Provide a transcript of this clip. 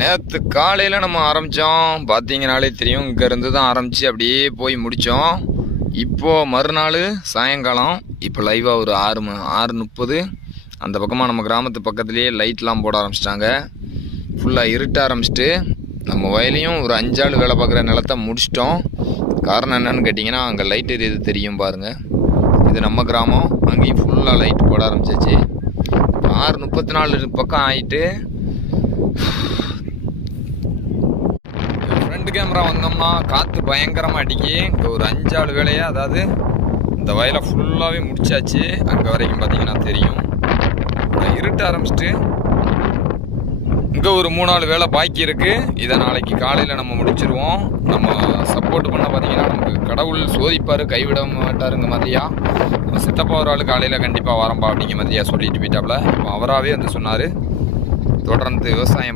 நேற்று காலையில் நம்ம ஆரம்பித்தோம். பார்த்தீங்கனாலே தெரியும், இங்கேருந்து தான் ஆரம்பித்து அப்படியே போய் முடித்தோம். இப்போது மறுநாள் சாயங்காலம் இப்போ லைவாக ஒரு 6:30 அந்த பக்கமாக நம்ம கிராமத்து பக்கத்துலேயே லைட்லாம் போட ஆரம்பிச்சிட்டாங்க. ஃபுல்லாக இருட்ட ஆரம்பிச்சிட்டு நம்ம வயலையும் ஒரு 5 ஆள் வேலை பார்க்குற நிலத்தை முடிச்சிட்டோம். காரணம் என்னன்னு கேட்டிங்கன்னா, அங்கே லைட் எரியுது தெரியும் பாருங்கள். இது நம்ம கிராமம். அங்கேயும் ஃபுல்லாக லைட் போட ஆரம்பிச்சிச்சு. 6:34 பக்கம் ஆகிட்டு ஃப்ரண்ட் கேமரா வந்தோம்னா காற்று பயங்கரமாக அடிக்கி. இங்கே ஒரு 5 ஆள் வேலையை, அதாவது இந்த வயலை ஃபுல்லாகவே முடிச்சாச்சு. அங்கே வரைக்கும் பார்த்தீங்கன்னா தெரியும். இருட்ட ஆரம்பிச்சிட்டு இங்கே ஒரு 3 ஆள் வேலை பாக்கி இருக்குது. இதை நாளைக்கு காலையில் நம்ம முடிச்சிருவோம். நம்ம சப்போர்ட் பண்ண பார்த்தீங்கன்னா நமக்கு கடவுள் சோதிப்பார், கைவிட மாட்டாருங்க மாதிரியா. நம்ம சித்தப்பா ஒரு ஆள் காலையில் கண்டிப்பாக வரம்பா அப்படிங்கிற மாதிரியா சொல்லிட்டு போயிட்டாப்புல. இப்போ அவராகவே வந்து சொன்னார், தொடர்ந்து விவசாயம்